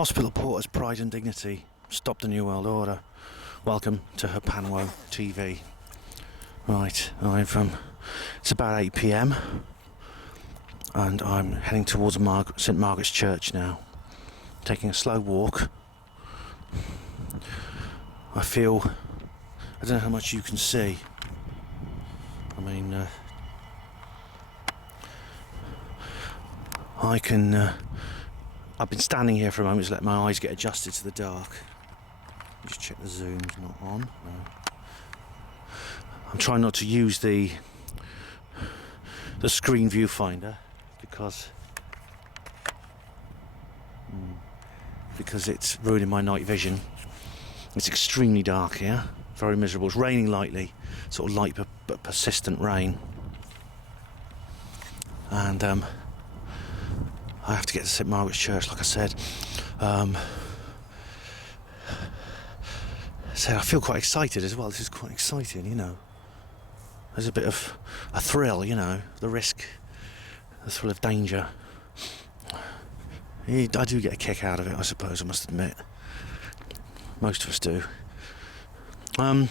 Hospital Porter's pride and dignity. Stop the New World Order. Welcome to her Panwo TV. Right, it's about 8 p.m. and I'm heading towards St Margaret's Church now. Taking a slow walk. I don't know how much you can see. I mean, I've been standing here for a moment to let my eyes get adjusted to the dark. Just check the zoom's not on. No. I'm trying not to use the screen viewfinder because it's ruining my night vision. It's extremely dark here, very miserable. It's raining lightly, sort of light but persistent rain. And I have to get to St Margaret's Church, like I said. So I feel quite excited as well. This is quite exciting, you know. There's a bit of a thrill, you know, the risk, the thrill of danger. I do get a kick out of it, I suppose, I must admit. Most of us do. That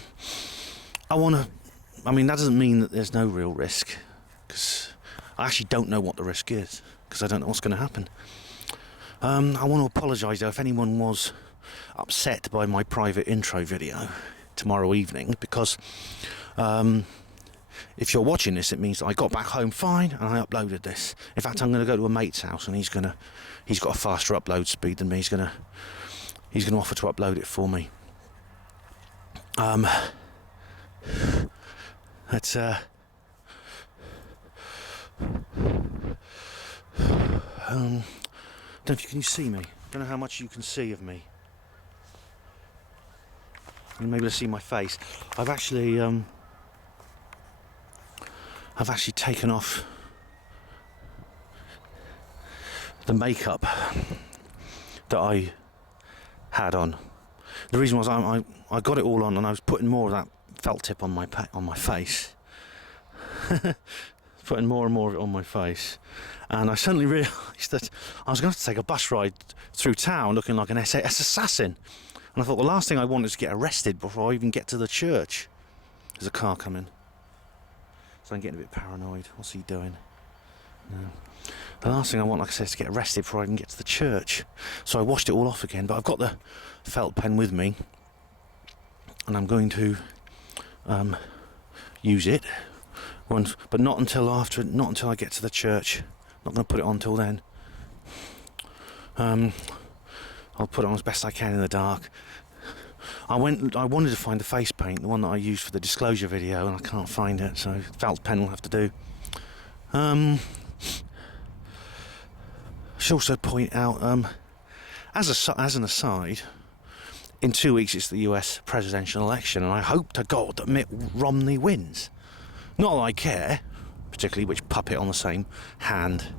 doesn't mean that there's no real risk, because I actually don't know what the risk is, because I don't know what's going to happen. I want to apologise though if anyone was upset by my private intro video tomorrow evening, because if you're watching this, it means that I got back home fine and I uploaded this. In fact, I'm going to go to a mate's house and he's got a faster upload speed than me. He's going to offer to upload it for me. That's don't know if can you see me? Don't know how much you can see of me. You may be able to see my face. I've actually taken off the makeup that I had on. The reason was I got it all on and I was putting more of that felt tip on my face. Putting more and more of it on my face, and I suddenly realised that I was going to have to take a bus ride through town looking like an SAS assassin. And I thought the last thing I want is to get arrested before I even get to the church. There's a car coming. So I'm getting a bit paranoid. What's he doing? No. The last thing I want, like I said, is to get arrested before I even get to the church. So I washed it all off again, but I've got the felt pen with me. And I'm going to use it. But not until I get to the church. Not going to put it on till then. I'll put it on as best I can in the dark. I wanted to find the face paint, the one that I used for the disclosure video, and I can't find it, so felt pen will have to do. I should also point out, as an aside, in 2 weeks it's the US presidential election, and I hope to God that Mitt Romney wins. Not that I care, particularly which puppet on the same hand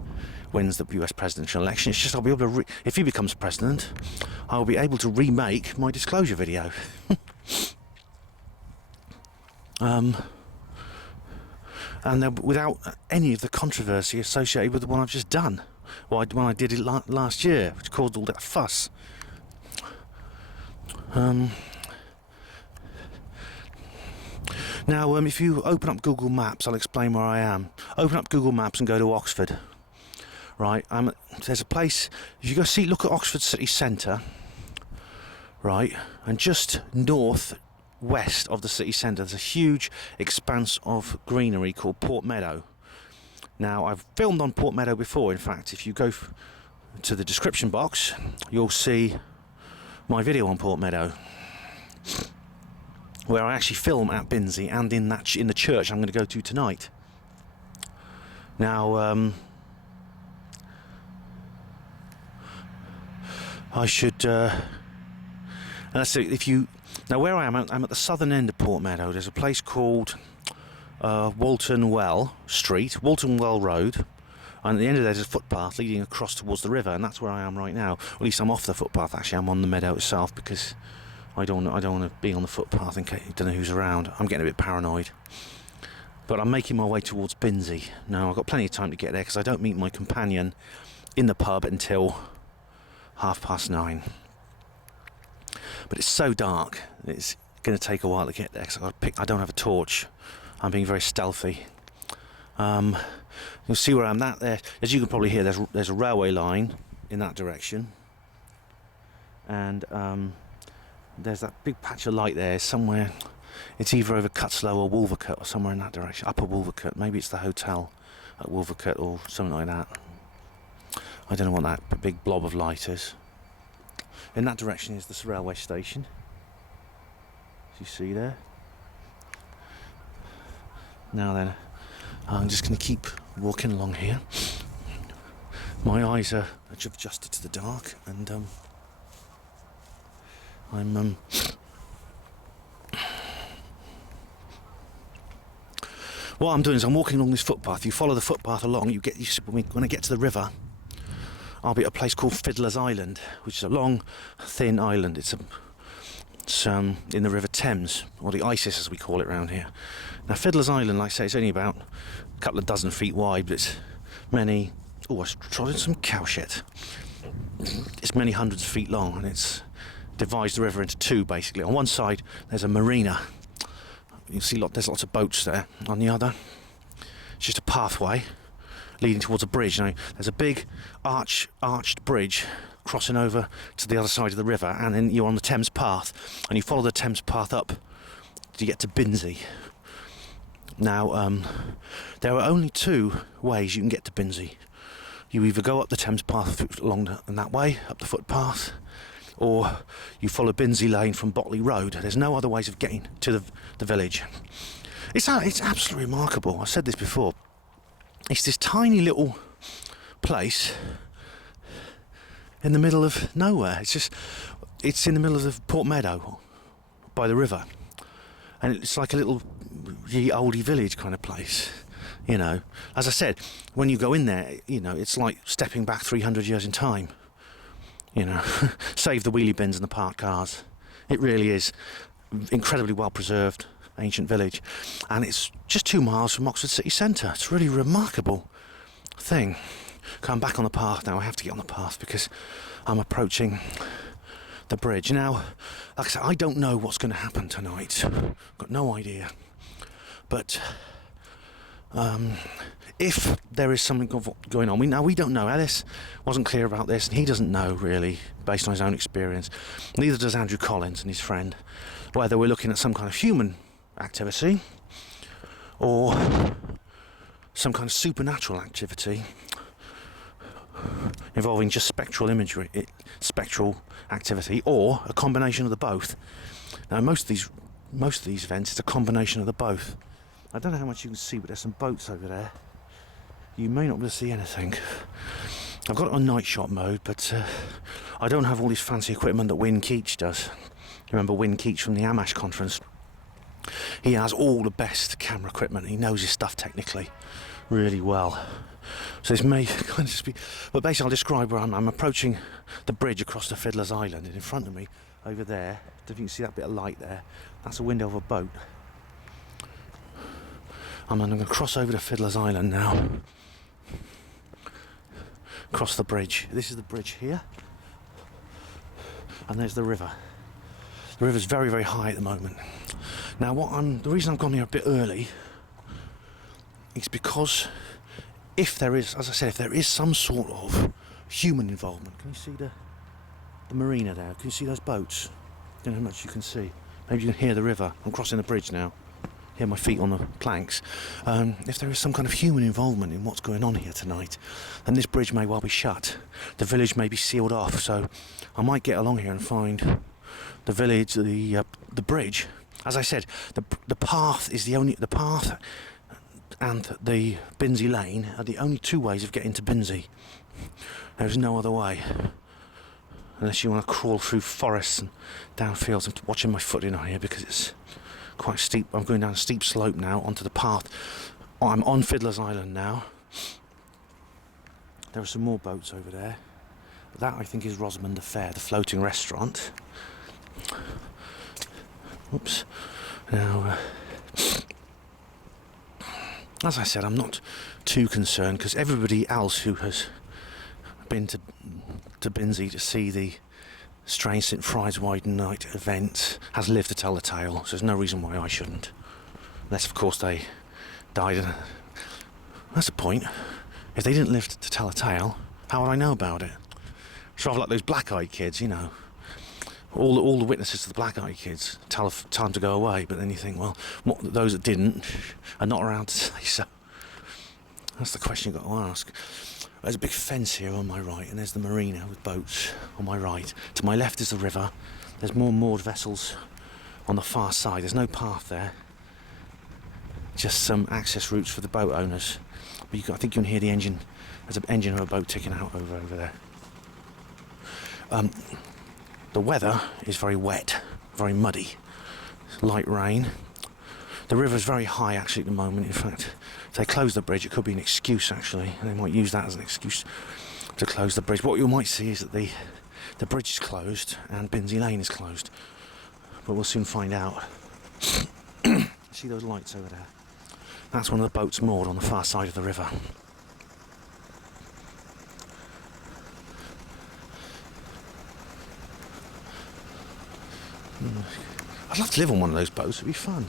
wins the US presidential election. It's just I'll be able to, if he becomes president, I'll be able to remake my disclosure video. And without any of the controversy associated with the one I've just done. Well, when I did it last year, which caused all that fuss. Now, if you open up Google Maps, I'll explain where I am. Open up Google Maps and go to Oxford. Right, there's a place. If you look at Oxford city centre, right, and just north-west of the city centre, there's a huge expanse of greenery called Port Meadow. Now, I've filmed on Port Meadow before. In fact, if you go to the description box, you'll see my video on Port Meadow, where I actually film at Binsey and in the church I'm going to go to tonight. Now, I should. Let's see. Where I am, I'm at the southern end of Port Meadow. There's a place called Walton Well Street, Walton Well Road, and at the end of there's a footpath leading across towards the river, and that's where I am right now. At least I'm off the footpath. Actually, I'm on the meadow itself because I don't want to be on the footpath in case you don't know who's around. I'm getting a bit paranoid. But I'm making my way towards Binsey. Now, I've got plenty of time to get there because I don't meet my companion in the pub until 9:30. But it's so dark, it's going to take a while to get there, because I don't have a torch. I'm being very stealthy. You'll see where I'm at there. As you can probably hear, there's a railway line in that direction. And there's that big patch of light there somewhere. It's either over Cutslow or Wolvercut, or somewhere in that direction. Upper Wolvercut. Maybe it's the hotel at Wolvercut or something like that. I don't know what that big blob of light is. In that direction is this railway station. As you see there. Now then, I'm just going to keep walking along here. My eyes are adjusted to the dark, and what I'm doing is I'm walking along this footpath. You follow the footpath along. When I get to the river, I'll be at a place called Fiddler's Island, which is a long, thin island. It's in the River Thames, or the Isis as we call it around here. Now Fiddler's Island, like I say, it's only about a couple of dozen feet wide, but it's many... Oh, I trod in some cow shit. It's many hundreds of feet long, and it's divides the river into two, basically. On one side, there's a marina. You'll see there's lots of boats there. On the other, it's just a pathway leading towards a bridge. Now, there's a big arched bridge crossing over to the other side of the river, and then you're on the Thames path, and you follow the Thames path up to get to Binsey. Now, there are only two ways you can get to Binsey. You either go up the Thames path along that way, up the footpath, or you follow Binsey Lane from Botley Road. There's no other ways of getting to the village. It's absolutely remarkable. I've said this before. It's this tiny little place in the middle of nowhere. It's in the middle of the Port Meadow by the river, and it's like a little ye olde village kind of place. You know, as I said, when you go in there, you know, it's like stepping back 300 years in time. You know, save the wheelie bins and the parked cars. It really is incredibly well preserved ancient village, and it's just 2 miles from Oxford city centre. It's a really remarkable thing. I'm back on the path now. I have to get on the path because I'm approaching the bridge now. Like I said, I don't know what's going to happen tonight. Got no idea, but if there is something going on, we don't know. Alice wasn't clear about this, and he doesn't know really, based on his own experience. Neither does Andrew Collins and his friend, whether we're looking at some kind of human activity or some kind of supernatural activity involving just spectral imagery, spectral activity, or a combination of the both. Now, most of these events, it's a combination of the both. I don't know how much you can see, but there's some boats over there. You may not be able to see anything. I've got it on night shot mode, but I don't have all this fancy equipment that Wyn Keach does. You remember Wyn Keach from the Amash conference? He has all the best camera equipment. He knows his stuff technically really well. So this may kind of just be... But basically I'll describe where I'm approaching the bridge across the Fiddler's Island, and in front of me, over there, if you can see that bit of light there, that's a window of a boat. I'm going to cross over to Fiddler's Island now. Cross the bridge. This is the bridge here. And there's the river. The river's very, very high at the moment. Now, the reason I've gone here a bit early is because if there is, as I said, if there is some sort of human involvement, can you see the marina there? Can you see those boats? I don't know how much you can see. Maybe you can hear the river. I'm crossing the bridge now. Hear my feet on the planks. If there is some kind of human involvement in what's going on here tonight, then this bridge may well be shut. The village may be sealed off, so I might get along here and find the village, the bridge. As I said, the path and the Binsey Lane are the only two ways of getting to Binsey. There's no other way, unless you want to crawl through forests and down fields. I'm watching my footing on here because it's quite steep. I'm going down a steep slope now onto the path. I'm on Fiddler's Island now. There are some more boats over there. That, I think, is Rosamond Affair, the floating restaurant. Oops. Now, as I said, I'm not too concerned because everybody else who has been to Binsey to see the Strange St Frideswide night event has lived to tell the tale, so there's no reason why I shouldn't. Unless, of course, they died. That's the point. If they didn't live to tell a tale, how would I know about it? It's rather like those black-eyed kids, you know. All the witnesses to the black-eyed kids tell time to go away, but then you think, well, those that didn't are not around to say so. That's the question you've got to ask. There's a big fence here on my right, and there's the marina with boats on my right. To my left is the river. There's more moored vessels on the far side. There's no path there. Just some access routes for the boat owners. But I think you can hear the engine. There's an engine of a boat ticking out over there. The weather is very wet, very muddy. Light rain. The river's very high actually at the moment. In fact, if they close the bridge, it could be an excuse actually. And they might use that as an excuse to close the bridge. What you might see is that the bridge is closed and Binsey Lane is closed. But we'll soon find out. See those lights over there? That's one of the boats moored on the far side of the river. I'd love to live on one of those boats, it'd be fun.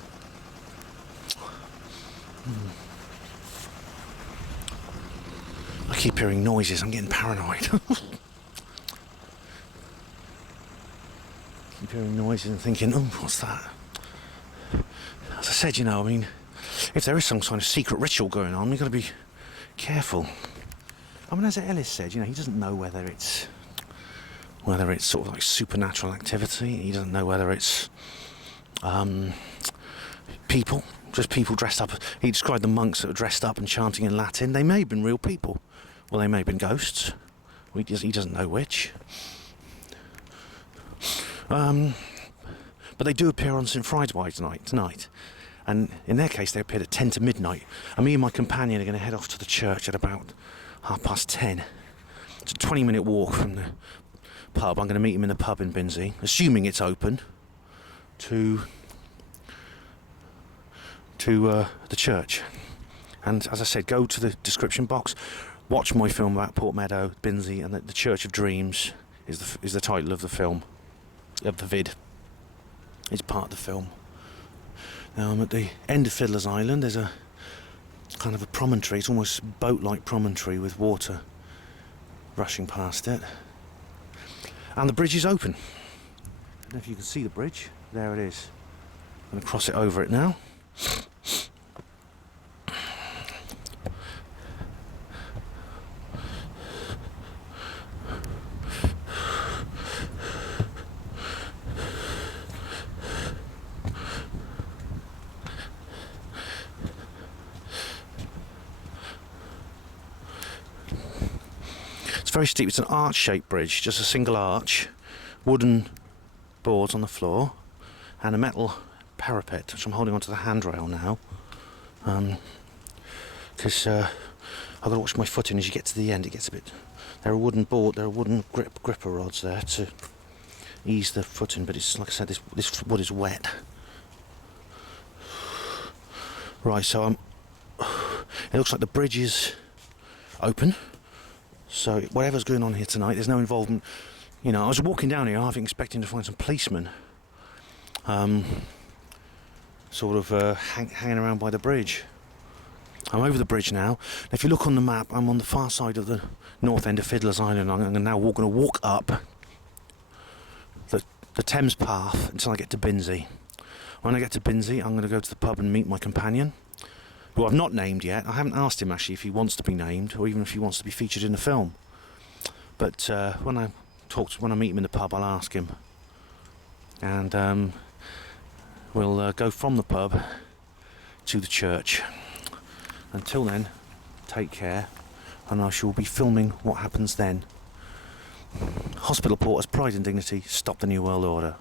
I keep hearing noises, I'm getting paranoid. Keep hearing noises and thinking, oh, what's that? As I said, I mean, if there is some kind of secret ritual going on, you've got to be careful. I mean, as Ellis said, he doesn't know whether it's sort of like supernatural activity. He doesn't know whether it's just people dressed up. He described the monks that were dressed up and chanting in Latin. They may have been real people, or they may have been ghosts. He doesn't know which. But they do appear on St Frideswide tonight. And in their case, they appeared at 10 to midnight. And me and my companion are going to head off to the church at about 10:30. It's a 20-minute walk from the pub. I'm going to meet him in the pub in Binsey, assuming it's open, to the church. And as I said, go to the description box, watch my film about Port Meadow, Binsey, and the Church of Dreams is the title of the film, of the vid. It's part of the film. Now I'm at the end of Fiddler's Island. There's a kind of a promontory. It's almost a boat-like promontory with water rushing past it. And the bridge is open. I don't know if you can see the bridge. There it is. I'm going to cross it over it now. Very steep. It's an arch-shaped bridge, just a single arch, wooden boards on the floor, and a metal parapet, which I'm holding onto the handrail now, because I've got to watch my footing. As you get to the end, it gets a bit. There are wooden gripper rods there to ease the footing, but it's like I said, this wood is wet. Right, so it looks like the bridge is open. So whatever's going on here tonight, there's no involvement. I was walking down here, half expecting to find some policemen, hanging around by the bridge. I'm over the bridge now. If you look on the map, I'm on the far side of the north end of Fiddler's Island. I'm now going to walk up the Thames path until I get to Binsey. When I get to Binsey, I'm going to go to the pub and meet my companion, who I've not named yet. I haven't asked him actually if he wants to be named or even if he wants to be featured in the film. But when I meet him in the pub, I'll ask him, and we'll go from the pub to the church. Until then, take care, and I shall be filming what happens then. Hospital porters, pride and dignity, stop the New World Order.